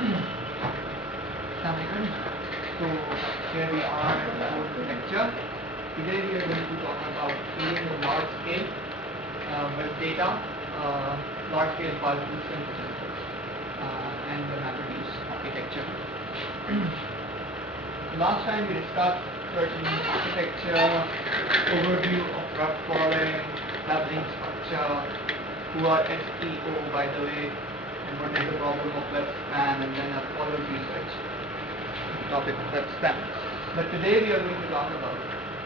Assalamualaikum. So here we are at the fourth lecture. Today we are going to talk about dealing with large scale web data, large scale file systems, and the MapReduce architecture. Last time we discussed certain architecture, overview of web crawling, labeling structure, who are SEO by the way, and what is the problem of web spam, and then a followed research on the topic of web spam. But today we are going to talk about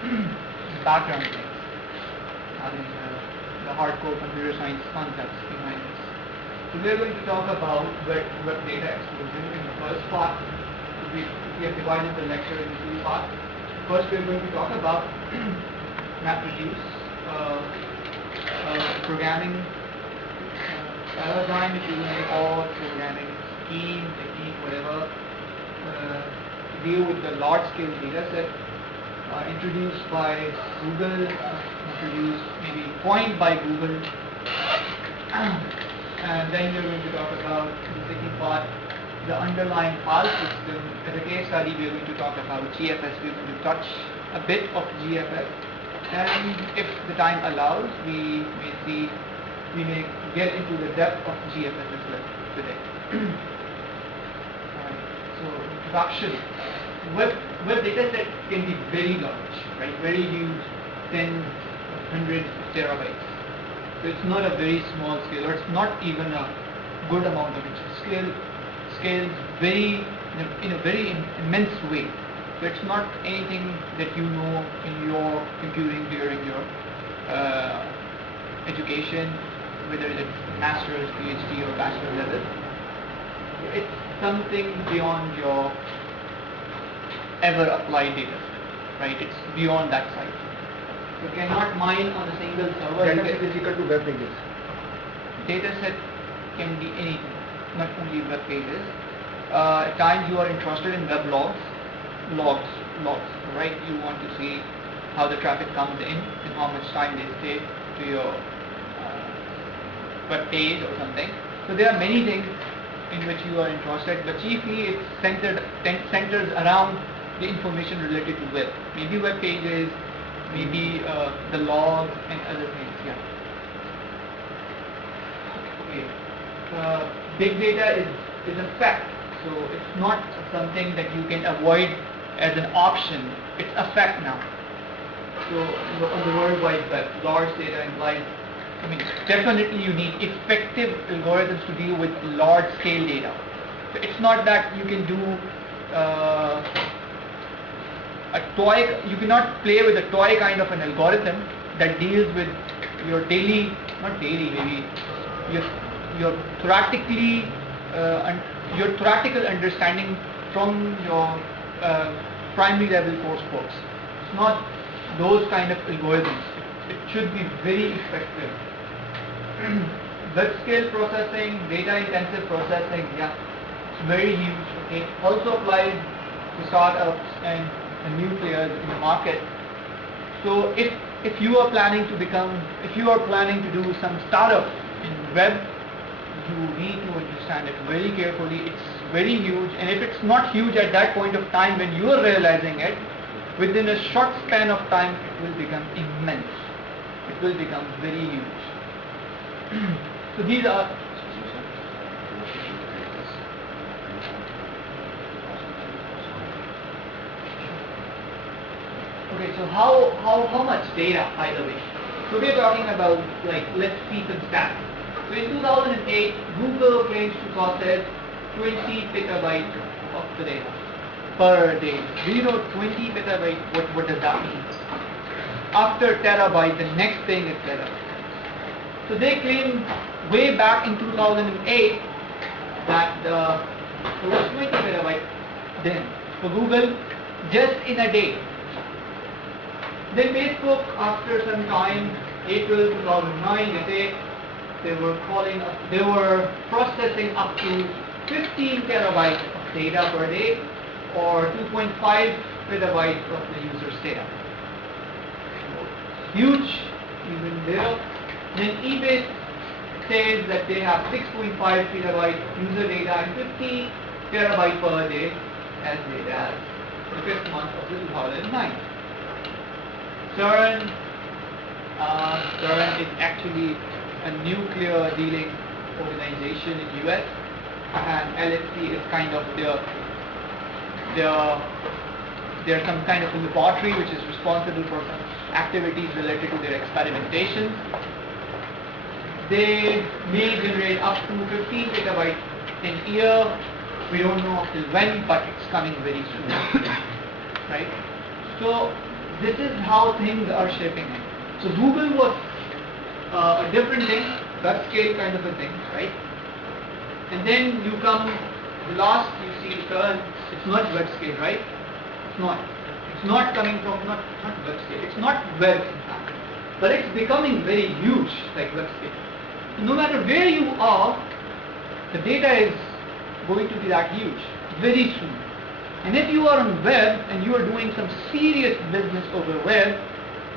the background things, having the hardcore computer science concepts behind this. So we are going to talk about web data explosion in the first part. We have divided the lecture into two parts. First we are going to talk about MapReduce, programming paradigm, if you may call, programming scheme, technique, whatever, to deal with the large-scale data set introduced by Google, introduced maybe coined by Google, and then we're going to talk about the second part, the underlying file system. As a case study, we're going to talk about GFS. We're going to touch a bit of GFS, and if the time allows, we may get into the depth of GFS as well today. So introduction. Web data set can be very large, right? Very huge, 10, hundreds of terabytes. So it's not a very small scale, or it's not even a good amount of it. Scales very in a very immense way. So it's not anything that you know in your computing during your education, whether it's master's, PhD, or bachelor level. It's something beyond your ever applied data set, right? It's beyond that size. You cannot mine on a single server. Data set is equal to web pages. Data set can be anything, not only web pages. At times you are interested in web logs, right? You want to see how the traffic comes in and how much time they stay to your web page or something. So there are many things in which you are interested, but chiefly it centers around the information related to web. Maybe web pages, maybe the logs and other things. Yeah. Okay. Big data is a fact, so it's not something that you can avoid as an option. It's a fact now. So on the World Wide Web, large data implies, definitely you need effective algorithms to deal with large-scale data. So it's not that you can do you cannot play with a toy kind of an algorithm that deals with your daily, not daily, maybe your theoretical understanding from your primary level course books. It's not those kind of algorithms. It should be very effective. Web scale processing, data intensive processing, yeah, it's very huge. Okay, also applies to startups and new players in the market. So if you are planning to do some startup in web, you need to understand it very carefully. It's very huge, and if it's not huge at that point of time when you are realizing it, within a short span of time it will become immense. It will become very huge. So these are okay. So how much data, by the way? So we're talking about, like, let's see some stats. So in 2008, Google claims to process 20 petabytes of the data per day. Do you know 20 petabytes? What does that mean? After terabyte, the next thing is petabyte. So they claim way back in 2008 that it was 20 petabytes then for Google just in a day. Then Facebook, after some time, April 2009, they say they were processing up to 15 terabytes of data per day, or 2.5 petabytes of the user's data. Huge, even there. Then eBay says that they have 6.5 petabytes of user data and 50 terabyte per day as late as the 5th month of 2009. CERN is actually a nuclear dealing organization in US, and LHC is kind of there's some kind of a laboratory which is responsible for some activities related to their experimentations. They may generate up to 15 petabytes in a year. We don't know till when, but it's coming very soon. Right? So this is how things are shaping up. So Google was a different thing, web scale kind of a thing, right? And then you come, the last you see CERN, it's not web scale, right? It's not. It's not coming from, not web scale. It's not web in fact. But it's becoming very huge like web scale. No matter where you are, the data is going to be that huge very soon. And if you are on web and you are doing some serious business over web,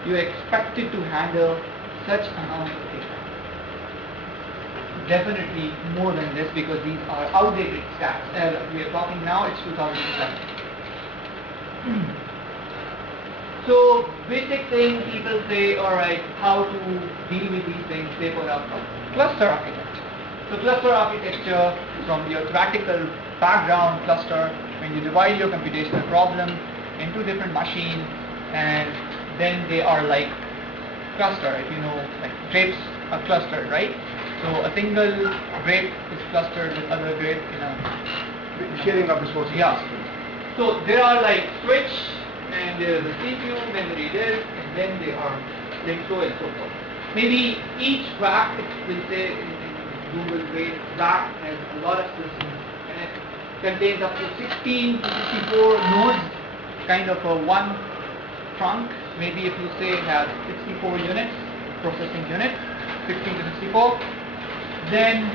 you are expected to handle such amount of data. Definitely more than this, because these are outdated stats. As we are talking now, it's 2007. So basic thing, people say, alright, how to deal with these things, they put up a cluster architecture. So cluster architecture, from your theoretical background cluster, when you divide your computational problem into different machines, and then they are like cluster, if you know, like grapes are clustered, right? So a single grape is clustered with other grape in a sharing of resources. Yeah. So there are like switch, and there is a CPU, memory disk, and then they are like so and so forth. Maybe each rack, we'll say in Google way, rack has a lot of systems, and it contains up to 16 to 64 nodes, kind of a one trunk. Maybe if you say it has 64 units, processing units, 16 to 64, then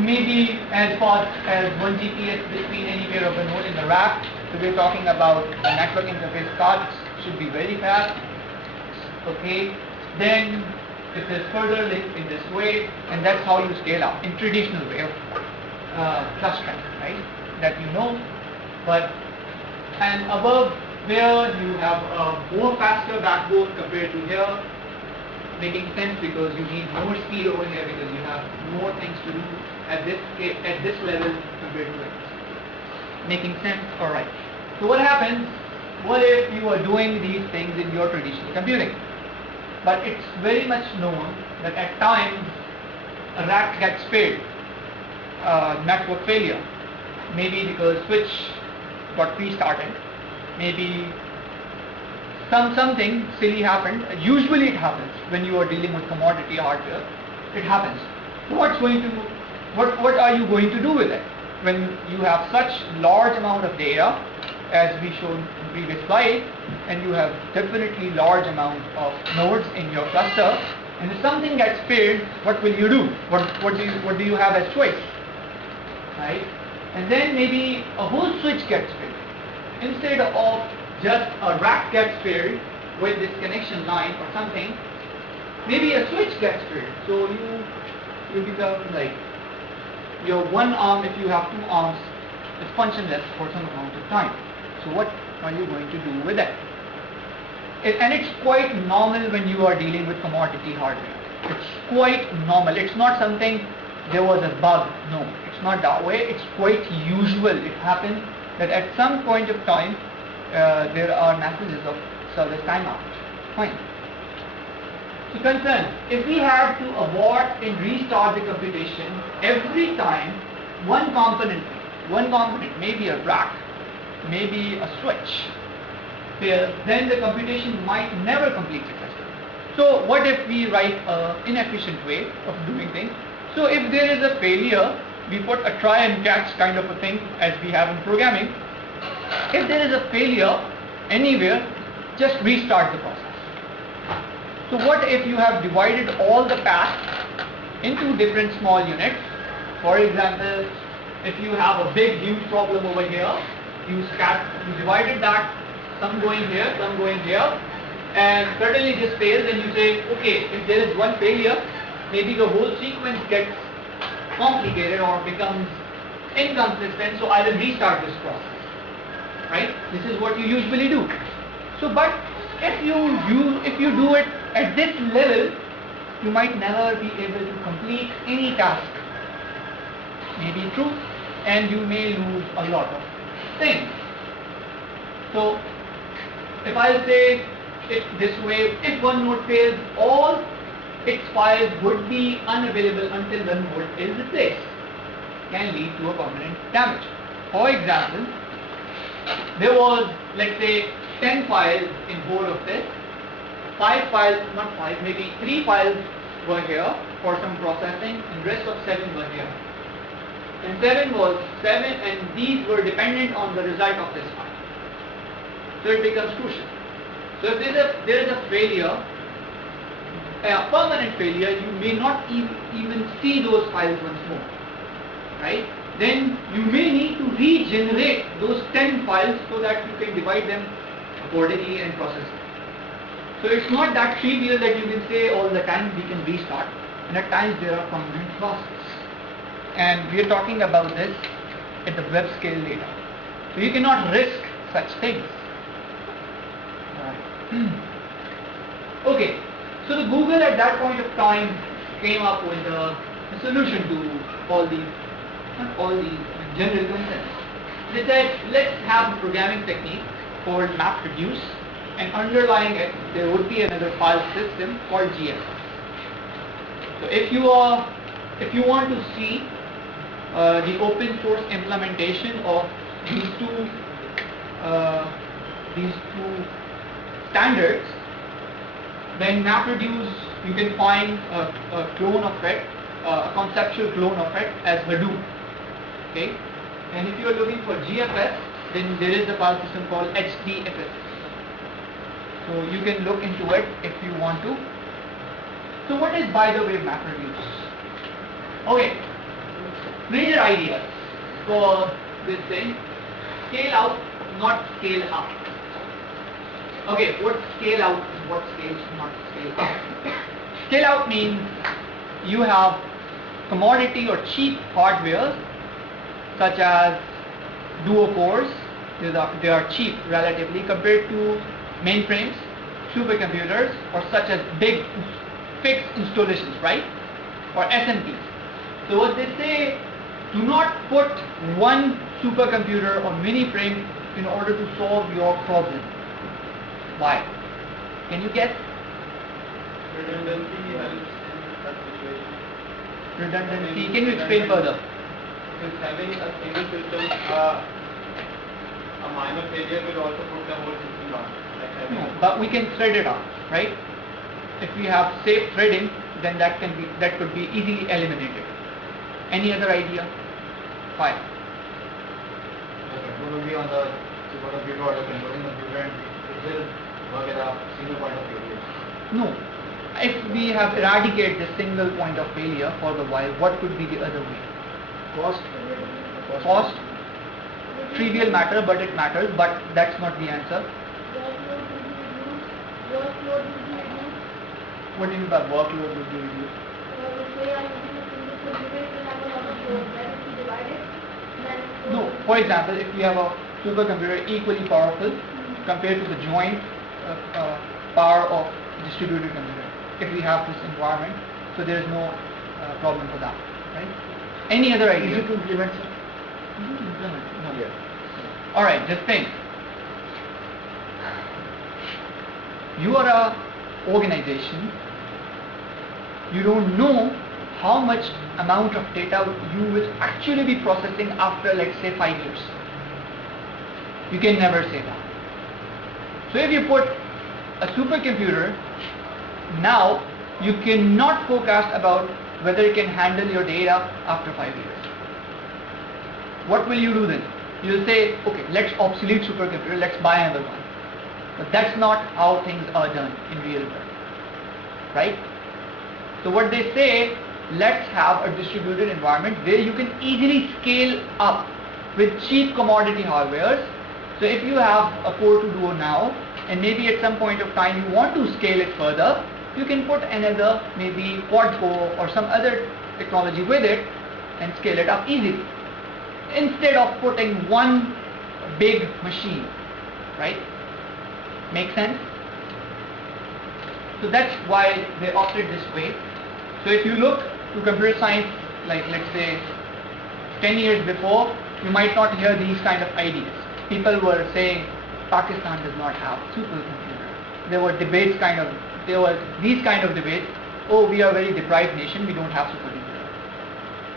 maybe as fast as 1 GPS between anywhere of a node in the rack. So we're talking about the network interface card, should be very fast. Okay, then it is further linked in this way, and that's how you scale up in traditional way of clustering, right? That you know. But and above there you have a more faster backbone compared to here, making sense because you need more speed over here because you have more things to do at this level compared to this. Making sense? Alright. So what happens? What if you are doing these things in your traditional computing? But it's very much known that at times a rack gets failed, network failure. Maybe because switch got restarted. Maybe something silly happened. Usually it happens when you are dealing with commodity hardware. It happens. What are you going to do with it when you have such large amount of data, as we showed in previous slide, and you have definitely large amount of nodes in your cluster, and if something gets failed, what will you do? What do you have as choice? Right? And then maybe a whole switch gets failed. Instead of just a rack gets failed with this connection line or something, maybe a switch gets failed. So you become like your one arm, if you have two arms, is functionless for some amount of time. So what are you going to do with it? And it's quite normal when you are dealing with commodity hardware. It's quite normal. It's not something there was a bug. No, it's not that way. It's quite usual. It happens that at some point of time there are messages of service timeout. Fine. So concern, if we have to abort and restart the computation every time one component, maybe a rack, maybe a switch, fails, then the computation might never complete successfully. So what if we write an inefficient way of doing things? So if there is a failure, we put a try and catch kind of a thing as we have in programming. If there is a failure anywhere, just restart the process. So what if you have divided all the paths into different small units? For example, if you have a big huge problem over here, you divided that, some going here, some going here, and suddenly this fails, and you say, okay, if there is one failure, maybe the whole sequence gets complicated or becomes inconsistent, so I will restart this process. Right? This is what you usually do. So, but if you do it at this level, you might never be able to complete any task. Maybe true, and you may lose a lot of things. So, if I say it this way, if one node fails, all its files would be unavailable until the node is replaced. Can lead to a permanent damage. For example, there was, let's say, 10 files in whole of this. 5 files, not 5, maybe 3 files were here for some processing, and rest of 7 were here. And 7 was 7, and these were dependent on the result of this file. So it becomes crucial. So if there is a failure, a permanent failure, you may not even see those files once more. Right? Then you may need to regenerate those 10 files so that you can divide them accordingly and process them. So it's not that trivial that you can say all the time we can restart, and at times there are permanent losses. And we are talking about this at the web scale data. So you cannot risk such things. Okay, so the Google at that point of time came up with a solution to all these general concerns. They said, let's have a programming technique called MapReduce, and underlying it there would be another file system called GFS. So if you want to see the open source implementation of these two standards, then MapReduce, you can find a clone of it, a conceptual clone of it as Hadoop. Okay, and if you are looking for GFS, then there is a file system called HDFS. So you can look into it if you want to. So what is, by the way, MapReduce? Okay, major ideas for this thing: scale out, not scale up. Okay, what scale out and what scale not scale up? Scale out means you have commodity or cheap hardware such as duo cores. They are cheap relatively compared to mainframes, supercomputers, or such as big fixed installations, right? Or SMTs. So what they say, do not put one supercomputer or mini frame in order to solve your problem. Why? Can you guess? Redundancy helps in such situations. Redundancy. Can you explain further? Because having a single system, a minor failure will also put the whole system down. No, but we can thread it out, right? If we have safe threading, then that could be easily eliminated. Any other idea? Why? The control will be on the supercomputer or the controlling computer, and it will work at a single point of failure. No. If we have eradicated the single point of failure for the while, what could be the other way? Cost. Cost? Trivial matter, but it matters, but that's not the answer. What do you mean by workload would be reduced? No, for example, if we have a supercomputer equally powerful compared to the joint power of distributed computer, if we have this environment, so there is no problem for that, right? Any other idea? Easy to implement, sir? Easy to implement? No. Yes. Alright, just think. You are a organization, you don't know how much amount of data you will actually be processing after, let's say, 5 years. You can never say that. So if you put a supercomputer, now you cannot forecast about whether it can handle your data after 5 years. What will you do then? You'll say, okay, let's obsolete supercomputer, let's buy another one. But that's not how things are done in real world, right? So what they say, let's have a distributed environment where you can easily scale up with cheap commodity hardwares. So if you have a Core 2 Duo now, and maybe at some point of time you want to scale it further, you can put another maybe quad core or some other technology with it and scale it up easily. instead of putting one big machine, right? Make sense? So that's why they opted this way. So if you look to computer science, like let's say 10 years before, you might not hear these kind of ideas. People were saying Pakistan does not have supercomputer. There were debates there were these kind of debates. Oh, we are a very deprived nation, we don't have supercomputer.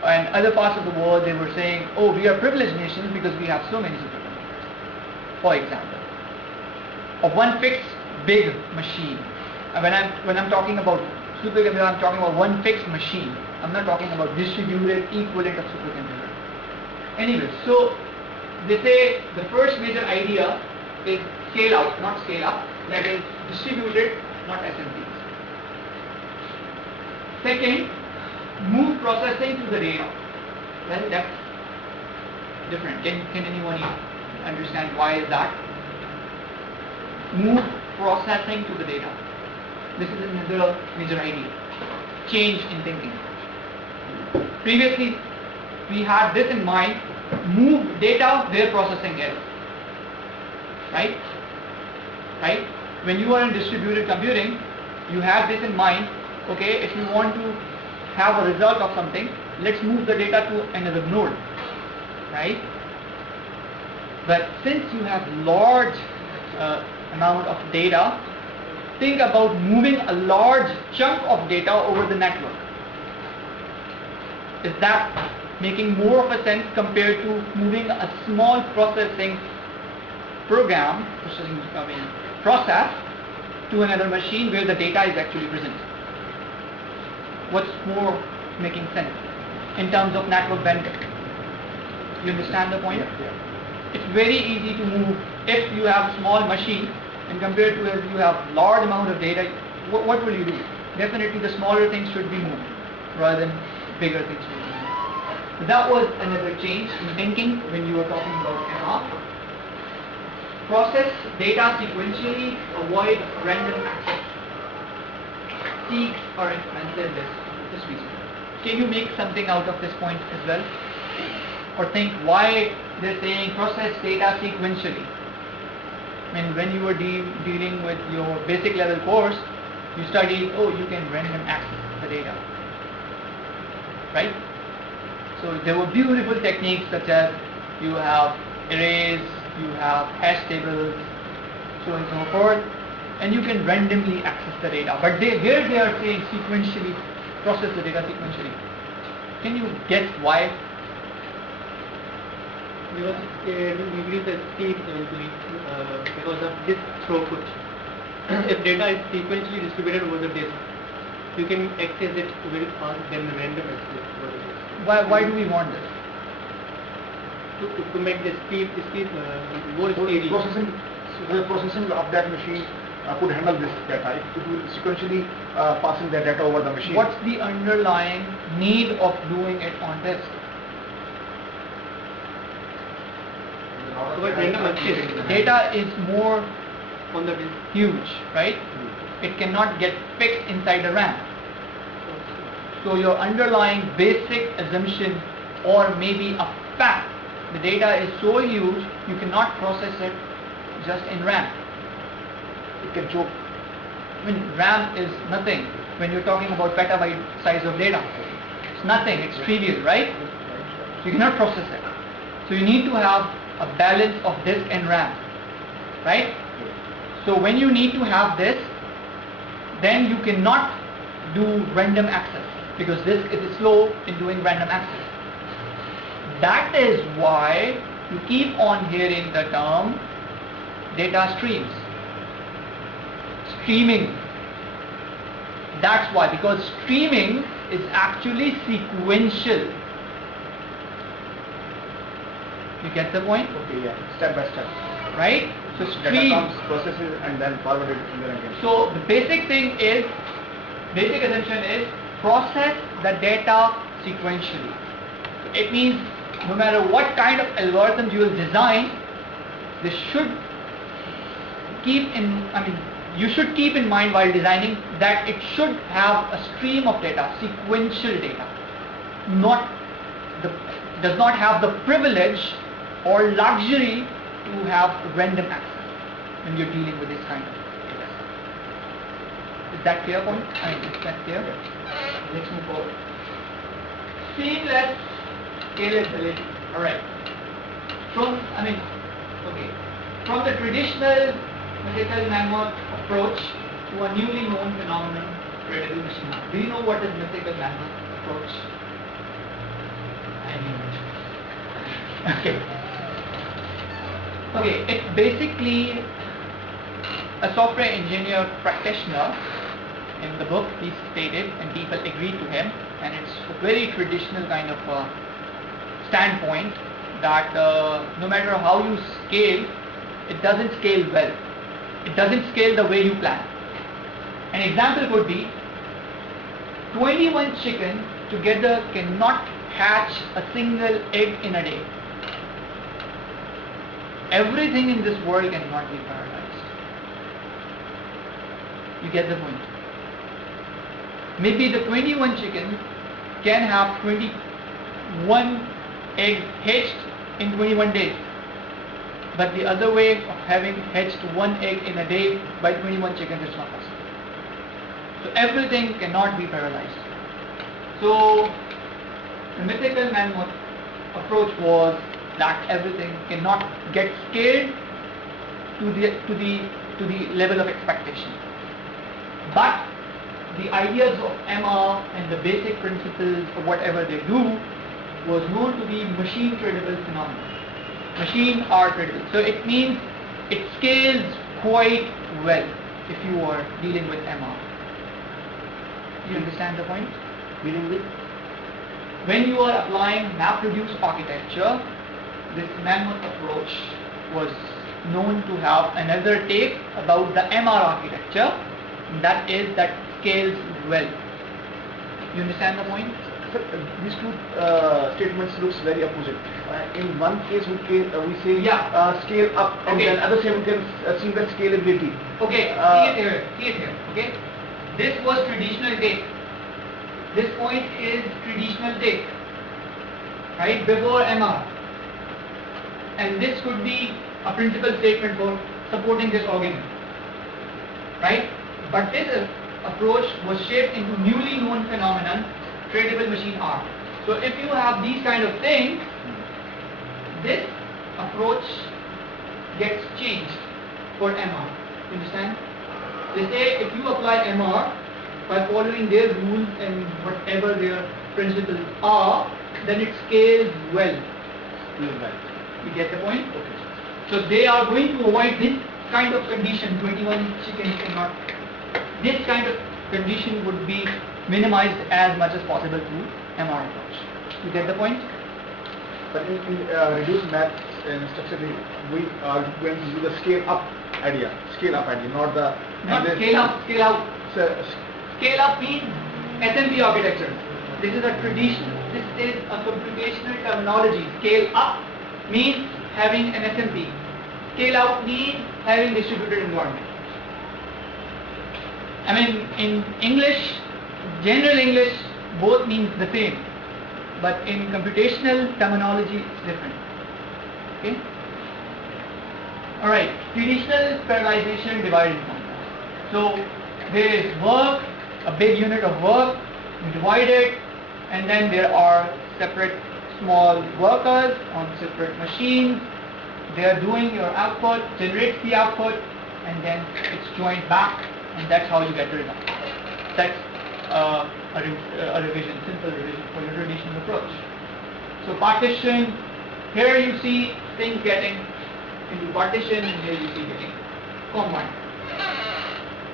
And other parts of the world, they were saying, oh, we are privileged nations because we have so many supercomputers. For example, of one fixed big machine. And when I'm talking about supercomputer, I'm talking about one fixed machine. I'm not talking about distributed equivalent of supercomputer. Anyway, so they say the first major idea is scale out, not scale up. That is distributed, not assemblies. Second, move processing to the data. Well, that's different. Can anyone understand why is that? Move processing to the data. This is another major idea. Change in thinking. Previously, we had this in mind, move data where processing is. Right? Right? When you are in distributed computing, you have this in mind, okay, if you want to have a result of something, let's move the data to another node. Right? But since you have large amount of data, think about moving a large chunk of data over the network. Is that making more of a sense compared to moving a small processing process to another machine where the data is actually present? What's more making sense in terms of network bandwidth? You understand the point? Yeah. It's very easy to move if you have a small machine and compared to if you have large amount of data. What will you do? Definitely the smaller things should be moved rather than bigger things should be moved. So that was another change in thinking when you were talking about MR. Process data sequentially, avoid random access. Seeks are expensive this reason. Can you make something out of this point as well? Or think why they're saying process data sequentially? I mean, when you were dealing with your basic level course, you studied, oh, you can random access the data. Right? So there were beautiful techniques such as you have arrays, you have hash tables, so on and so forth, and you can randomly access the data. But here they are saying sequentially, process the data sequentially. Can you guess why? Because we increase the speed eventually because of this throughput. If data is sequentially distributed over the disk, you can access it very fast than the random access over the disk. Why do we want this? To make the speed more speedy. The processing of that machine could handle this data. It will sequentially passing the data over the machine. What's the underlying need of doing it on disk? Data is more On the disk. huge, right? It cannot get fixed inside the RAM. So your underlying basic assumption or maybe a fact, the data is so huge you cannot process it just in RAM. It can choke. I mean, RAM is nothing when you're talking about petabyte size of data. It's nothing, it's trivial, right? So you cannot process it. So you need to have a balance of disk and RAM, right? So when you need to have this, then you cannot do random access because disk is slow in doing random access. That is why you keep on hearing the term data streams. Streaming. That's why, because streaming is actually sequential. You get the point? Okay, yeah. Step by step. Right? So Data stream. comes, processes, and then forwarded and then again. So the basic thing is, basic assumption is process the data sequentially. It means no matter what kind of algorithms you will design, this should you should keep in mind while designing that it should have a stream of data, sequential data, not does not have the privilege or luxury to have random access when you're dealing with this kind of data. Is that clear point? Is that clear? Let's move forward. Seamless scalability. Alright. From the traditional mythical mammoth approach to a newly known phenomenon, credible machine learning. Do you know what is mythical mammoth approach? Okay. Okay, it's basically a software engineer practitioner. In the book he stated, and people agreed to him, and it's a very traditional kind of standpoint that no matter how you scale, it doesn't scale well. It doesn't scale the way you plan. An example could be 21 chickens together cannot hatch a single egg in a day. Everything in this world cannot be parallelized. You get the point? Maybe the 21 chickens can have 21 eggs hatched in 21 days. But the other way of having hatched one egg in a day by 21 chickens is not possible. So everything cannot be parallelized. So the mythical mammoth approach was that everything cannot get scaled to the level of expectation. But the ideas of MR and the basic principles of whatever they do was known to be machine credible phenomena. Machine are credible. So it means it scales quite well if you are dealing with MR. You understand the point? Dealing with? When you are applying MapReduce architecture, this mammoth approach was known to have another take about the MR architecture, that is that scales well. You understand the point? Sir, these two statements looks very opposite. In one case we say scale up, and then other side we can see the scalability. Okay, see it here. Okay, this was traditional take. This point is traditional take, right, before MR. And this could be a principal statement for supporting this argument, right? But this approach was shaped into newly known phenomenon, tradable machine art. So if you have these kind of things, this approach gets changed for MR. You understand? They say if you apply MR by following their rules and whatever their principles are, then it scales well. You get the point? Okay. So they are going to avoid this kind of condition, 21 chickens cannot. This kind of condition would be minimized as much as possible through MR approach. You get the point? But in reduced math and structure, we are going to do the scale up idea, not the... Not scale up, scale out. Scale up means SMP architecture. This is a tradition, this is a computational terminology. Scale up means having an SMP. Scale out means having distributed environment. I mean, in English, general English, both means the same. But in computational terminology, it's different. Okay? Alright, traditional parallelization divide and conquer. So, there is work, a big unit of work, you divide it, and then there are separate small workers on separate machines. They are doing your output, generates the output, and then it's joined back, and that's how you get the result. That's a revision, simple revision for your traditional approach. So partition, here you see things getting into partition, and here you see getting combined.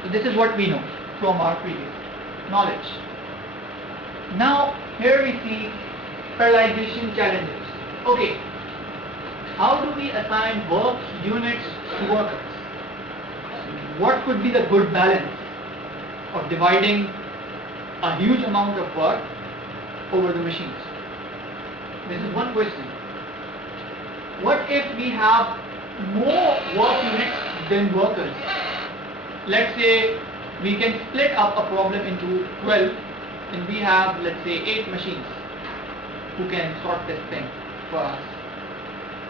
So this is what we know from our previous knowledge. Now here we see parallelization challenges. Okay, how do we assign work units to workers? What could be the good balance of dividing a huge amount of work over the machines? This is one question. What if we have more work units than workers? Let's say we can split up a problem into 12 and we have, let's say, 8 machines. who can sort this thing for us.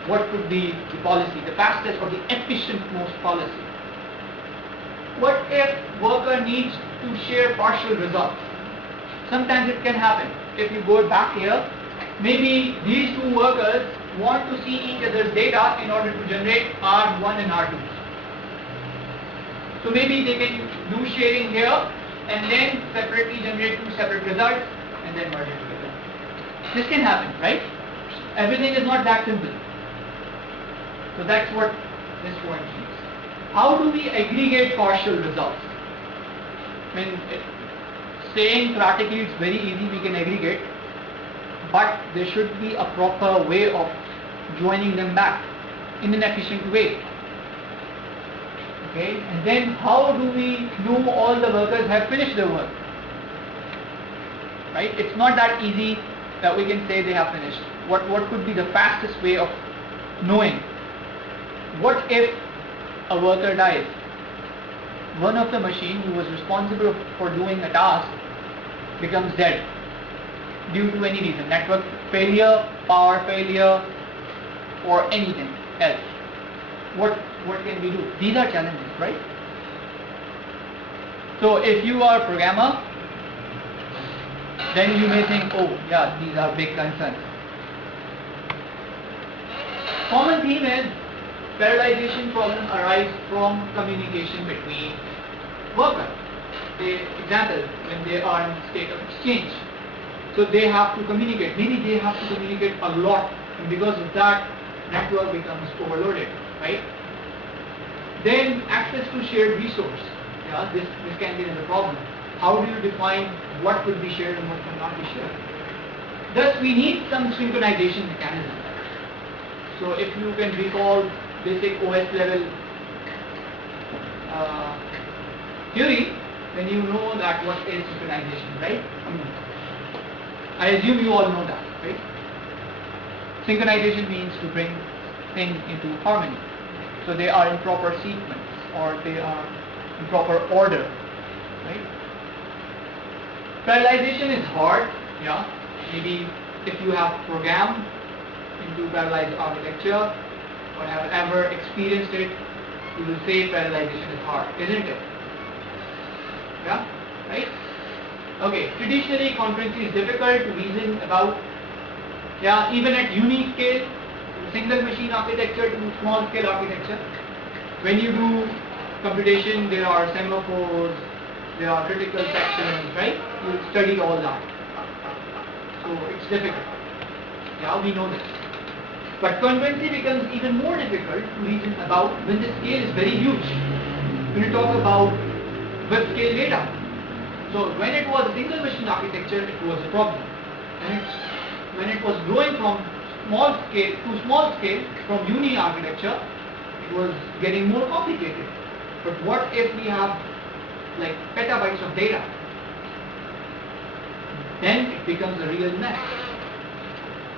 What could be the policy, the fastest or the efficient most policy? What if worker needs to share partial results? Sometimes it can happen. If you go back here, maybe these two workers want to see each other's data in order to generate R1 and R2. So maybe they can do sharing here and then separately generate two separate results and then merge it together. This can happen, right? Everything is not that simple. So that's what this point means. How do we aggregate partial results? I mean, saying theoretically it's very easy, we can aggregate, but there should be a proper way of joining them back in an efficient way. Okay, and then how do we know all the workers have finished their work? Right? It's not that easy that we can say they have finished. What could be the fastest way of knowing? What if a worker dies? One of the machine who was responsible for doing a task becomes dead due to any reason, network failure, power failure, or anything else. What can we do? These are challenges, right? So if you are a programmer, then you may think, oh yeah, these are big concerns. Common theme is parallelization problem arise from communication between workers. Example, when they are in state of exchange. So they have to communicate. Maybe they have to communicate a lot, and because of that, network becomes overloaded, right? Then access to shared resource. Yeah, this can be another problem. How do you define what could be shared and what cannot be shared? Thus, we need some synchronization mechanism. So if you can recall basic OS level theory, then you know that what is synchronization, right? I assume you all know that, right? Synchronization means to bring things into harmony. So they are in proper sequence or they are in proper order, right? Parallelization is hard, yeah. Maybe if you have programmed into parallelized architecture or have ever experienced it, you will say parallelization is hard, isn't it? Yeah, right? Okay, traditionally concurrency is difficult to reason about. Yeah, even at unique scale, single machine architecture to small scale architecture. When you do computation, there are semaphores, there are critical sections, right? You study all that. So it's difficult. Yeah, we know this. But concurrency becomes even more difficult to reason about when the scale is very huge. When you talk about web scale data. So when it was a single machine architecture, it was a problem. And when it was growing from small scale to small scale, from uni architecture, it was getting more complicated. But what if we have like petabytes of data? Then it becomes a real mess.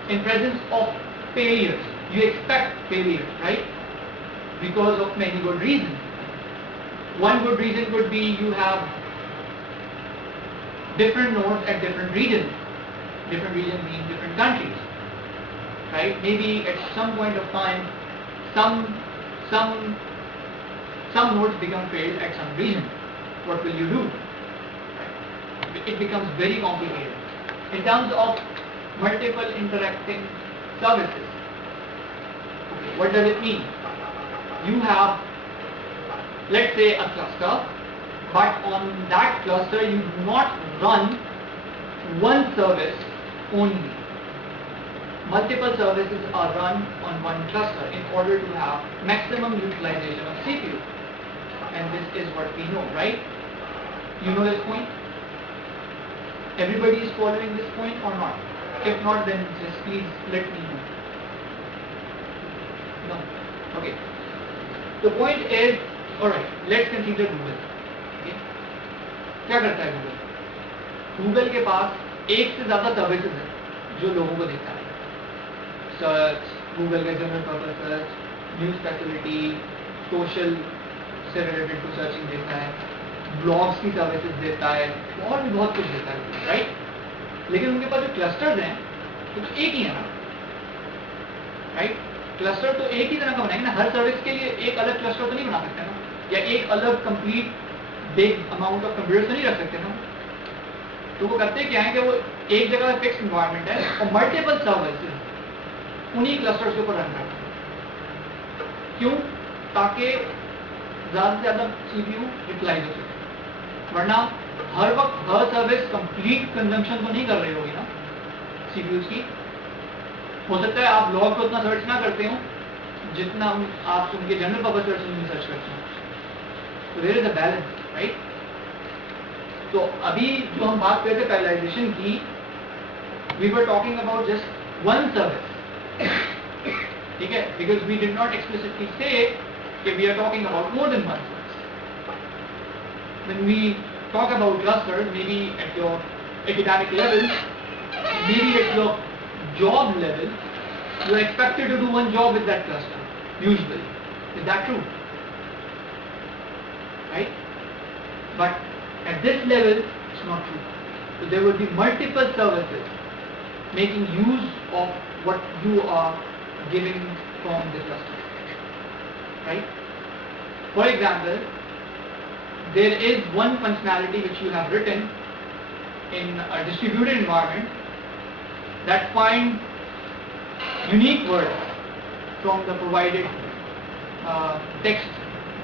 In presence of failures, you expect failure, right? Because of many good reasons. One good reason could be you have different nodes at different regions. Different regions mean different countries, right? Maybe at some point of time, some nodes become failed at some region. What will you do? Right? It becomes very complicated in terms of multiple interacting services. Okay, what does it mean? You have, let's say, a cluster, but on that cluster you do not run one service only. Multiple services are run on one cluster in order to have maximum utilization of CPU. And this is what we know, right? You know this point? Everybody is following this point or not? If not, then just please let me know. No? Okay. The point is, alright, let's consider Google. Okay? क्या करता है Google? Google के पास एक से ज़्यादा services है जो लोगों को देता है. सर्च, गूगल का general purpose search, news facility, social से रिलेटेड टू सर्चिंग देता है, ब्लॉग्स की सर्विसेज देता है, और भी बहुत कुछ देता है, राइट? लेकिन उनके पास जो क्लस्टर्स हैं कुछ एक ही है ना, राइट? क्लस्टर तो एक ही तरह का बनाएंगे ना, हर सर्विस के लिए एक अलग क्लस्टर तो नहीं बना सकते ना, या एक अलग complete big amount of computers तो नहीं रख सकते ना। तो वो करते क्या है कि वो एक जगह फिक्स इन्वायरमेंट है और मल्टीपल सर्विसेज उन्हीं क्लस्टर्स के ऊपर रन करते हैं। क्यों? ताकि ज़्यादा से ज़्यादा CPU यूटिलाइज हो सके, वरना हर वक्त हर सर्विस कंप्लीट कंजम्पशन तो नहीं कर रही होगी ना CPUs की। हो सकता है आप लॉग को उतना सर्च ना करते हो जितना आप उनके जनरल पर्पस सर्च में सर्च करते हो। तो there is a balance, right? तो अभी जो हम बात कर रहे थे पैरेललाइजेशन की, we were talking about just one service, ठीक है? Because we did not explicitly say कि we are talking about more than one service. When we talk about clusters, maybe at your academic level, maybe at your job level, you are expected to do one job with that cluster, usually. Is that true? Right? But at this level, it's not true. So there will be multiple services making use of what you are giving from the cluster. Right? For example, there is one functionality which you have written in a distributed environment that find unique words from the provided text,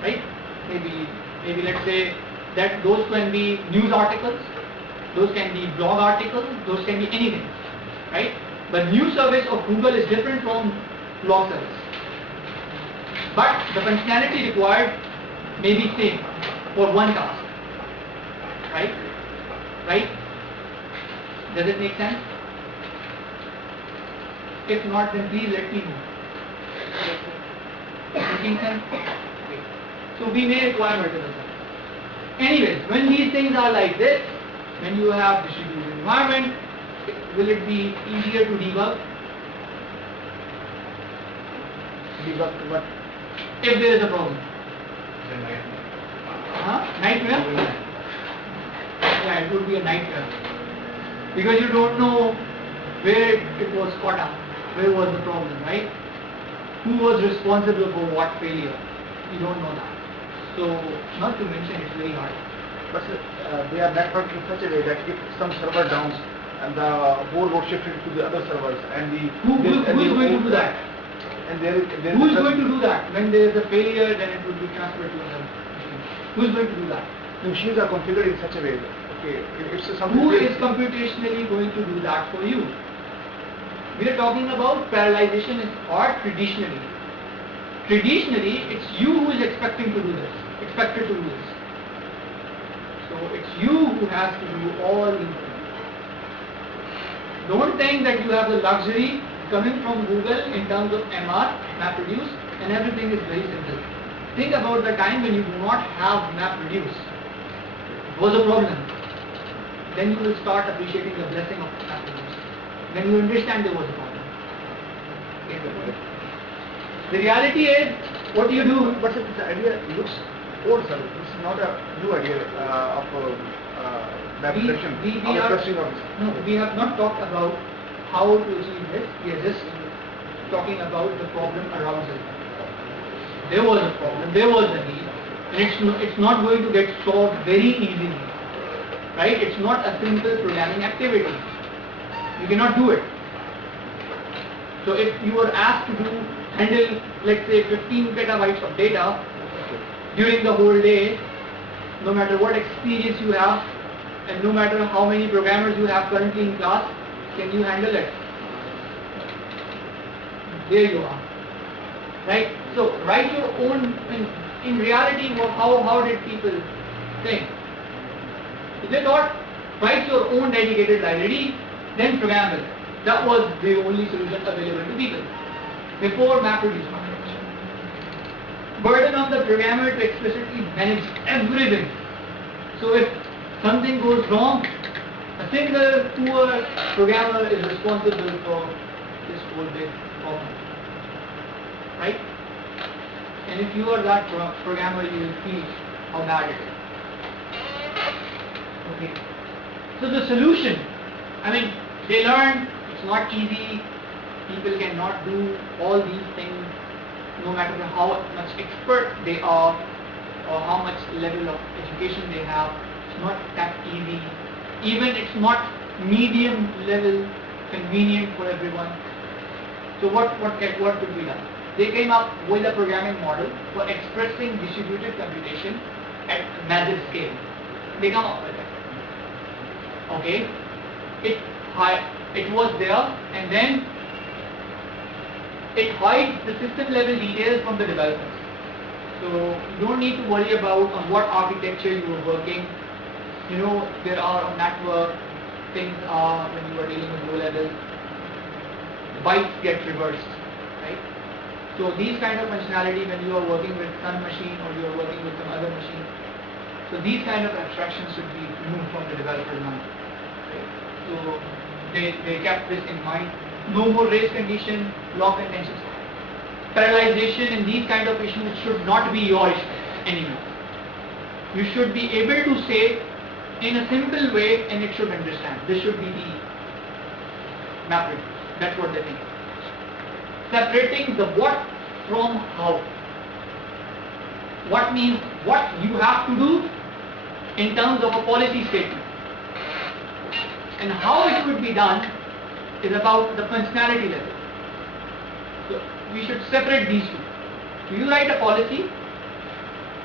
right? Maybe let's say that those can be news articles, those can be blog articles, those can be anything, right? But news service of Google is different from blog service, but the functionality required may be same for one task, right? Right? Does it make sense? If not, then please let me know. Making sense? Okay. So we may require multiple services. Anyways, when these things are like this, when you have distributed environment, will it be easier to debug? Debug what? If there is a problem. Nightmare? Yeah, it would be a nightmare. Because you don't know where it was caught up, where was the problem, right? Who was responsible for what failure? You don't know that. So, not to mention, it's very hard. But they are networked in such a way that if some server downs and the whole load shifted to the other servers and the... Who is going to do that? And there is who is going to do that? When there is a failure, then it will be transferred to another machine. Who is going to do that? The machines are configured in such a way. Okay, if something... Who is computationally going to do that for you? We are talking about parallelization or traditionally. Traditionally, it's you who is expected to do this. So it's you who has to do all these things. Don't think that you have the luxury coming from Google in terms of MR, MapReduce, and everything is very simple. Think about the time when you do not have MapReduce. It was a problem. Then you will start appreciating the blessing of MapReduce. Then you understand there was a problem. The reality is, what do you do? But the idea looks old, sir. It's not a new idea of map prediction. No, we have not talked about how to achieve this. We are just talking about the problem around it. There was a problem, there was a need, and it's not going to get solved very easily. Right? It's not a simple programming activity. You cannot do it. So if you were asked to handle, let's say, 15 petabytes of data during the whole day, no matter what experience you have, and no matter how many programmers you have currently in class, can you handle it? There you are. Right? So write your own, in reality, how did people think? So they thought, write your own dedicated library, then program it. That was the only solution available to people before MapReduce architecture. Burden on the programmer to explicitly manage everything. So if something goes wrong, a single poor programmer is responsible for this whole big problem. Right? And if you are that programmer, you will feel how bad it is. Okay. So the solution, I mean, they learned, It's not easy. People cannot do all these things, no matter how much expert they are or how much level of education they have. It's not that easy. Even it's not medium level convenient for everyone. So what could be done? They came up with a programming model for expressing distributed computation at massive scale. They come up with it. Okay, it was there, and then it hides the system level details from the developers. So you don't need to worry about on what architecture you are working. You know, there are on network things are when you are dealing with low level, bytes get reversed, right? So these kind of functionality when you are working with Sun machine or you are working with some other machine, so these kind of abstractions should be removed from the developer's mind. Right? So they kept this in mind. No more race condition, lock contentions. Parallelization and these kind of issues should not be your issue anymore. You should be able to say in a simple way and it should understand. This should be the map reduce. That's what they think. Separating the what from how. What means what you have to do in terms of a policy statement. And how it would be done is about the functionality level. So we should separate these two. So you write a policy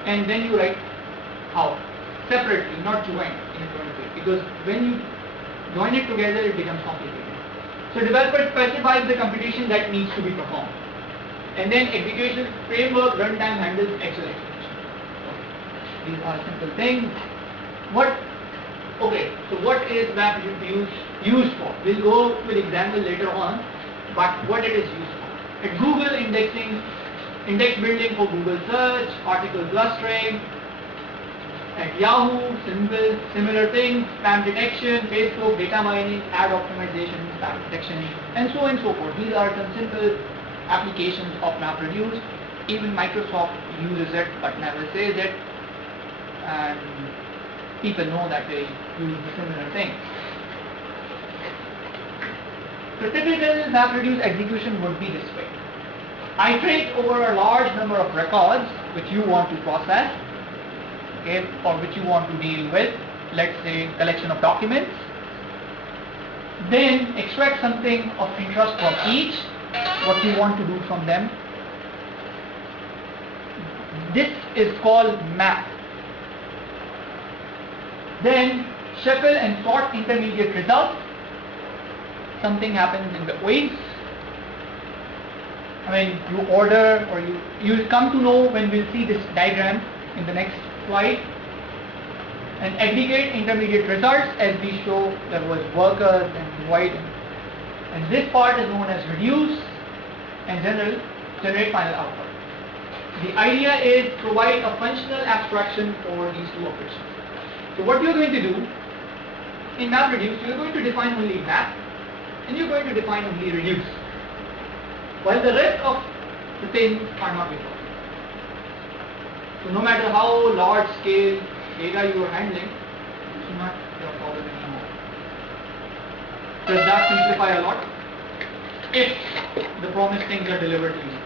and then you write how. Separately, not joined in a joint way. Because when you join it together, it becomes complicated. So developer specifies the computation that needs to be performed. And then execution framework runtime handles actual execution. Okay. These are simple things. So what is MapReduce used for? We'll go with example later on, but what it is used for. At Google indexing, index building for Google search, article clustering. At Yahoo, similar things, spam detection, Facebook, data mining, ad optimization, spam detection, and so on and so forth. These are some simple applications of MapReduce. Even Microsoft uses it, but never says it. And people know that they use the similar thing. The typical MapReduce execution would be this way. Iterate over a large number of records which you want to process, okay, or which you want to deal with, let's say collection of documents. Then extract something of interest from each, what you want to do from them. This is called map. Then shuffle and sort intermediate results. Something happens in between. You order or you will come to know when we'll see this diagram in the next slide. And aggregate intermediate results, as we show there was workers and divide. And this part is known as reduce and generate final output. The idea is provide a functional abstraction for these two operations. So what you're going to do in MapReduce, you're going to define only map and you're going to define only reduce, while the rest of the things are not important. So no matter how large scale data you are handling, it's not your problem anymore. Does that simplify a lot? If the promised things are delivered to you.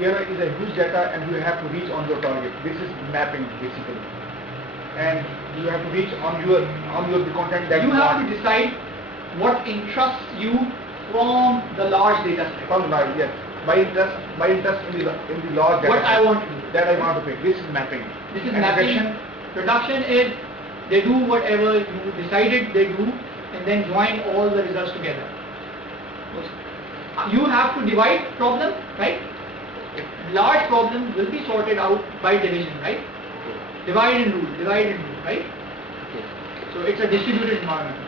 There is a huge data and you have to reach on your target. This is mapping basically. And you have to reach on your content that you have to decide what interests you from the large data set. From large, yes. My interest in the large data what set. I want to do. That I want to pick. This is mapping. This is mapping. Production is they do whatever you decided they do and then join all the results together. You have to divide problem, right? Large problems will be sorted out by division, right? Divide and rule, right? So it's a distributed environment.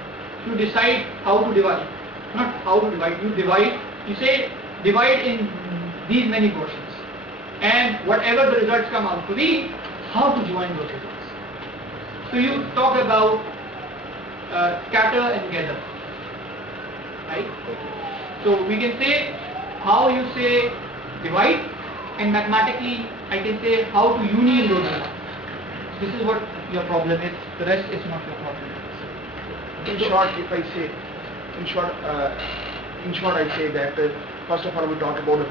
You decide how to divide, not how to divide. You divide. You say divide in these many portions, and whatever the results come out to be, how to join those results. So you talk about scatter and gather, right? So we can say how you say divide, and mathematically I can say how to union those results. This is what your problem is. The rest is not your problem. In short, if I say in short, I'd say that first of all we talk about the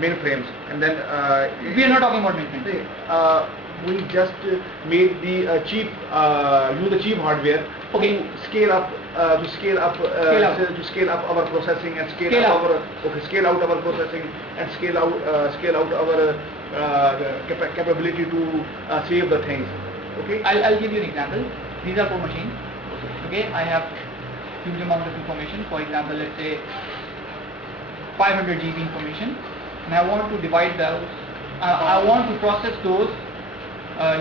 mainframes, and then we are not talking about mainframes. We just made the cheap, use the cheap hardware to scale up our processing and scale out our processing and scale out our capability to save the things. Okay. I'll give you an example. These are 4 machines. Okay. I have huge amount of information. For example, let's say 500 GB information, and I want to divide those. I want to process those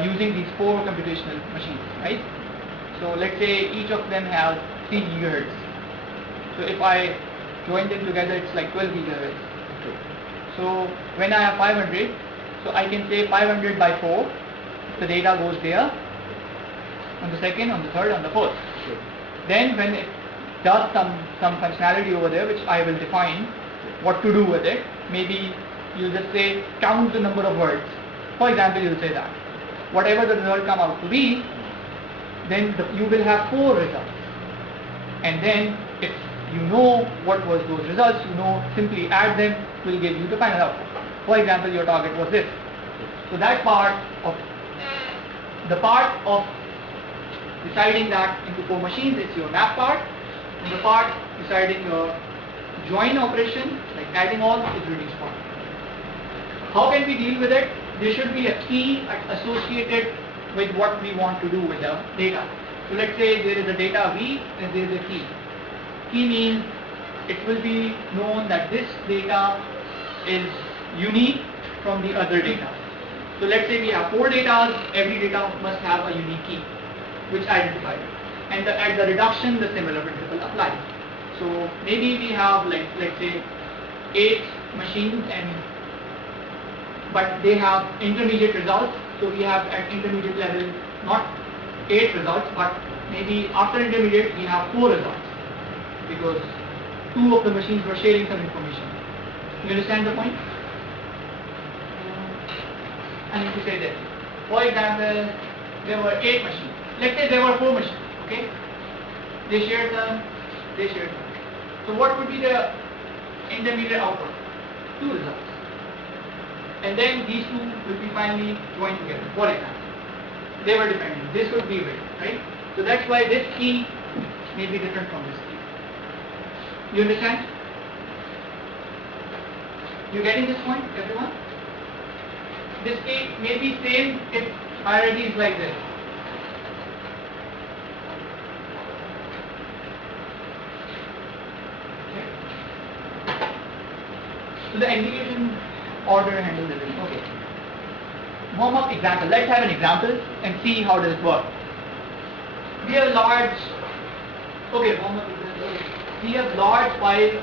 using these 4 computational machines, right? So let's say each of them has 3 gigahertz. So if I join them together, it's like 12 gigahertz. Okay. So when I have 500, so I can say 500 by 4. The data goes there on the second, on the third, on the fourth. Sure. Then when it does some functionality over there, which I will define what to do with it, maybe you just say count the number of words. For example, you'll say that whatever the result come out to be, then you will have 4 results. And then if you know what was those results, simply add them, will give you the final output. For example, your target was this. So that part of deciding that into 4 machines is your map part, and the part deciding your join operation, like adding all, is reduce part. How can we deal with it? There should be a key associated with what we want to do with the data. So let's say there is a data V and there is a key. Key means it will be known that this data is unique from the other data. So let's say we have 4 data, every data must have a unique key which identifies it. And at the reduction, the similar principle applies. So maybe we have, like, let's say 8 machines, but they have intermediate results. So we have at intermediate level not 8 results, but maybe after intermediate we have 4 results, because 2 of the machines were sharing some information. You understand the point? I need to say this. For example, there were 8 machines. Let's say there were 4 machines. Okay? They shared them. So what would be the intermediate output? 2 results. And then these 2 will be finally joined together. For example, they were depending. This could be it, right? So that's why this key may be different from this key. You understand? You getting this point, everyone? This key may be same if hierarchy is like this. Okay. So the execution order handles everything. Okay. Warm-up example. Let's have an example and see how does it work. We have large. Okay, warm-up example. We have large file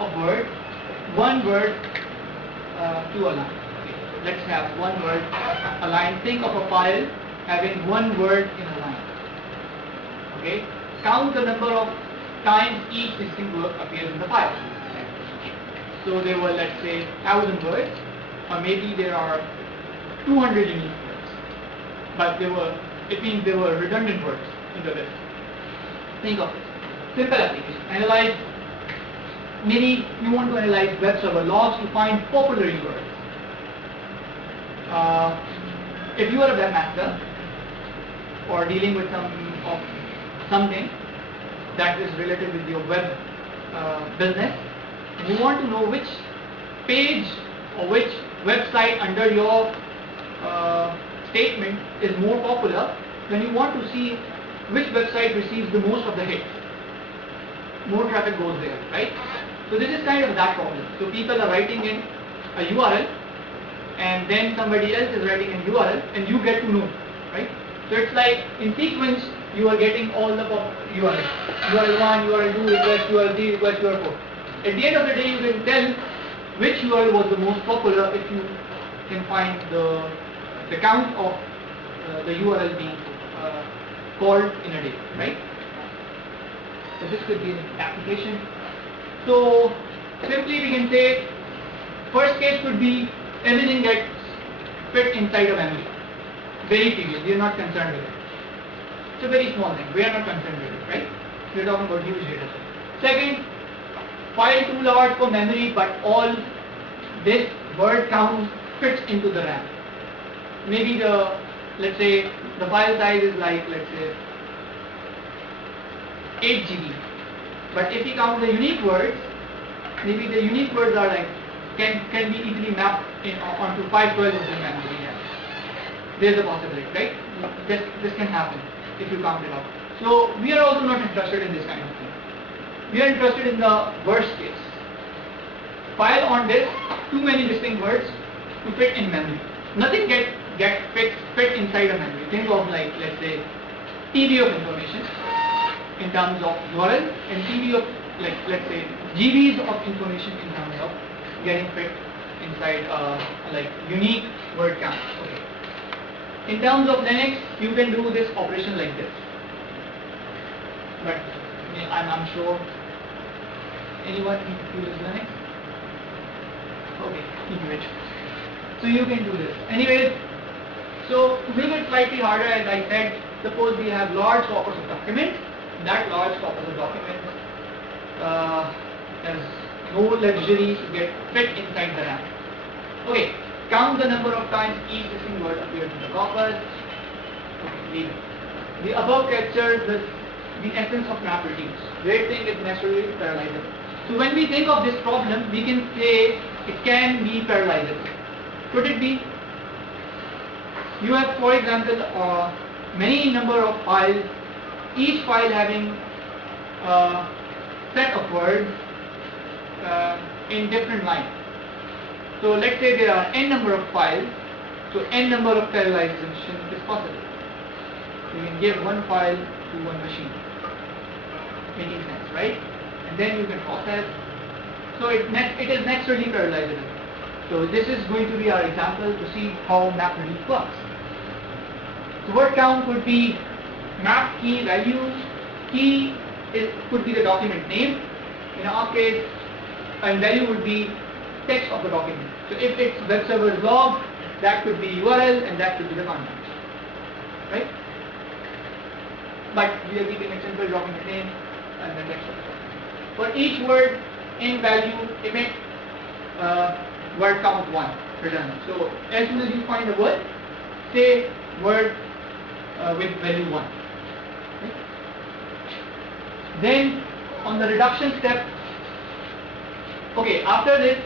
of words. One word to a line. Okay. Let's have one word a line. Think of a file having one word in a line. Okay. Count the number of times each distinct word appears in the file. So there were, let's say, 1,000 words, or maybe there are 200 unique words. But it means there were redundant words in the list. Think of it. Simple application. Analyze. Maybe you want to analyze web server logs to find popular words. If you are a webmaster or dealing with something that is related with your web business, and you want to know which page or which website under your statement is more popular, then you want to see which website receives the most of the hits. More traffic goes there, right? So this is kind of that problem. So people are writing in a URL, and then somebody else is writing in URL, and you get to know, right? So it's like in sequence you are getting all the URL. URL 1, URL 2, request URL 3, request URL 4. At the end of the day, you can tell which URL was the most popular if you can find the count of the URL being called in a day, right? So this could be an application. So simply we can say first case could be everything gets fit inside a memory. Very trivial. We are not concerned with it. It's a very small thing. We are not concerned with it, right? We're talking about huge data set. Second, file too large for memory, but all this word count fits into the RAM. Maybe let's say the file size is like, let's say 8 GB. But if you count the unique words, maybe the unique words are like can be easily mapped onto 512 of the memory. Yeah. There's a possibility, right? This can happen if you count it out. So we are also not interested in this kind of thing. We are interested in the worst case. File on disk, too many distinct words to fit in memory. Nothing get fit inside a memory. Think of like, let's say, TB of information in terms of URL and TB of, like, let's say, GBs of information in terms of getting fit inside like unique word count. Okay. In terms of Linux, you can do this operation like this. But I'm sure anyone uses Linux? Okay, keep it. So you can do this. Anyways, so to make it slightly harder, as I said, suppose we have large corpus of documents. That large corpus of documents has no luxury to get fit inside the RAM. Okay, count the number of times each distinct word appears in the corpus. Okay, leave it. The above captures the essence of map reduce. Great thing is necessarily parallelizable. So when we think of this problem, we can say it can be parallelizable. Could it be? You have, for example, many number of files, each file having a set of words in different lines. So let's say there are n number of files, so n number of parallelization is possible. You can give one file to one machine. Making sense, right? And then you can process. So it is naturally parallelizable. So this is going to be our example to see how map reduce works. So word count could be map key value. Key could be the document name. In our case, and value would be text of the document. So if it's web server log, that could be URL and that could be the content. Right? But we are keeping a simple document name and the text of the document. For each word in value, emit word count 1 return. So as soon as you find a word, say word with value 1. Okay. Then on the reduction step, okay, after this,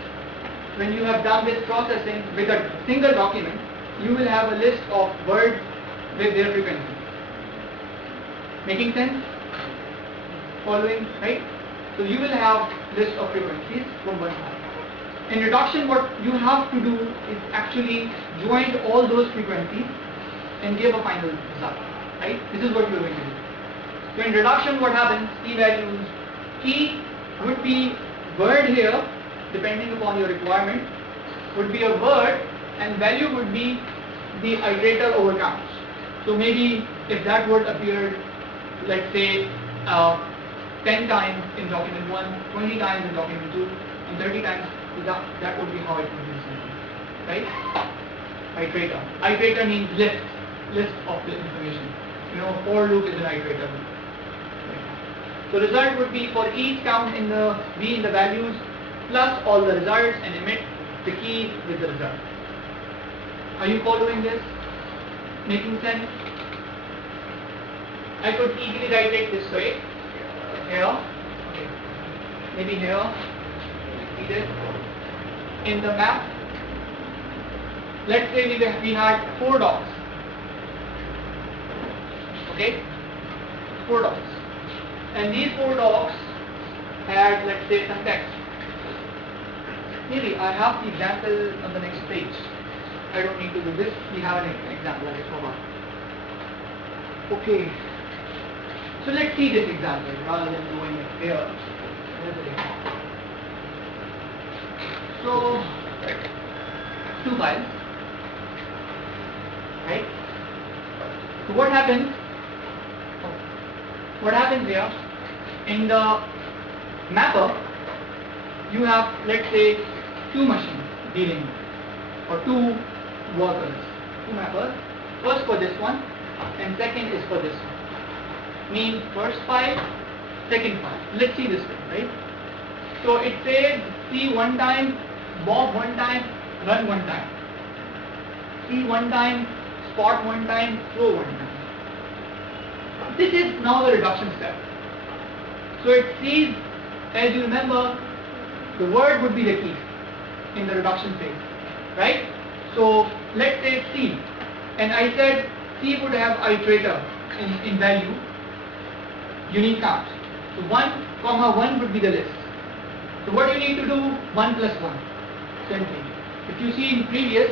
when you have done this processing with a single document, you will have a list of words with their frequency. Making sense? Following, right? So you will have list of frequencies from one file. In reduction, what you have to do is actually join all those frequencies and give a final result. Right? This is what you are going to do. So in reduction, what happens? Key values. Key would be word here, depending upon your requirement, would be a word, and value would be the iterator over counts. So maybe if that word appeared, let's say 10 times in document 1, 20 times in document 2, and 30 times, that would be how it would be seen. Right? Iterator. Iterator means list of the information. You know, for loop is an iterator. So result would be for each count in the be in the values plus all the results and emit the key with the result. Are you following this? Making sense? I could easily write it this way. Here. Okay. Maybe here. See this? In the map. Let's say we had 4 dots. Okay? 4 dots. And these 4 dots had, let's say, some text. Maybe I have the example on the next page. I don't need to do this. We have an example. I just forgot. Okay. So let's see this example rather than doing it here. Here's the example. So, 2 files. Right? So what happens? What happens here? In the mapper, you have, let's say, 2 machines dealing, or 2 workers, 2 mappers. First for this one, and second is for this one. Means first file second file. Let's see this one, right? So it says see one time, bob one time, run one time. See one time, spot one time, throw one time. This is now the reduction step. So it sees, as you remember, the word would be the key in the reduction phase, right? So let's say C, and I said C would have iterator in value, unique count. So 1, comma 1 would be the list. So what you need to do, 1 plus 1, same thing. If you see in previous,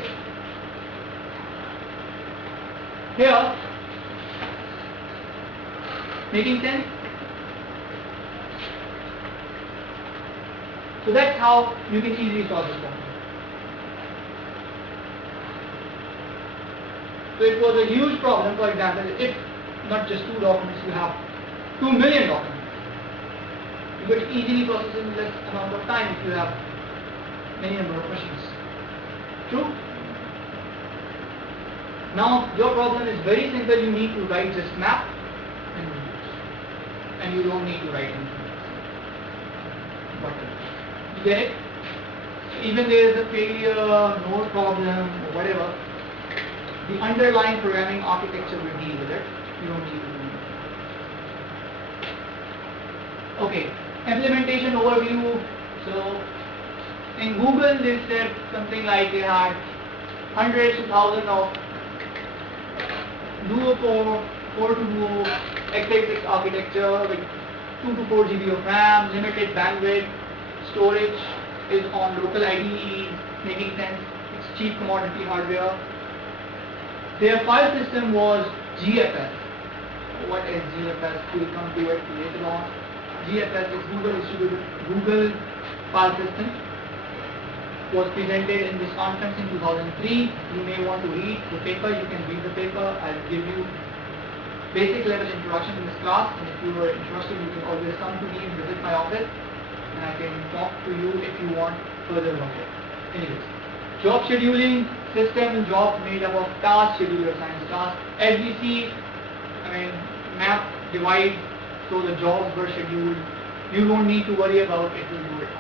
here, making sense? So that's how you can easily solve this problem. So it was a huge problem, for example, if not just 2 documents, you have 2 million documents. You could easily process in less amount of time if you have many number of machines. True? Now your problem is very simple. You need to write just map and you don't need to write anything else. But you get it? Even there is a failure, no problem, or whatever, the underlying programming architecture will deal with it. You don't need to do it. Okay, implementation overview. So in Google they said something like they had hundreds to thousands of Duo core, 4 to Duo, x86 architecture with 2 to 4 GB of RAM, limited bandwidth, storage is on local IDE, making sense, it's cheap commodity hardware. Their file system was GFS. What is GFS? We'll come to it later on. GFS is Google Distributed Google File System. Was presented in this conference in 2003. You may want to read the paper. You can read the paper. I'll give you basic level introduction in this class. And if you are interested, you can always come to me and visit my office, and I can talk to you if you want further about it. Anyways, job scheduling system, job made up of tasks, scheduler assigns tasks. SBC, map, divide, so the jobs were scheduled. You don't need to worry about it, will do it.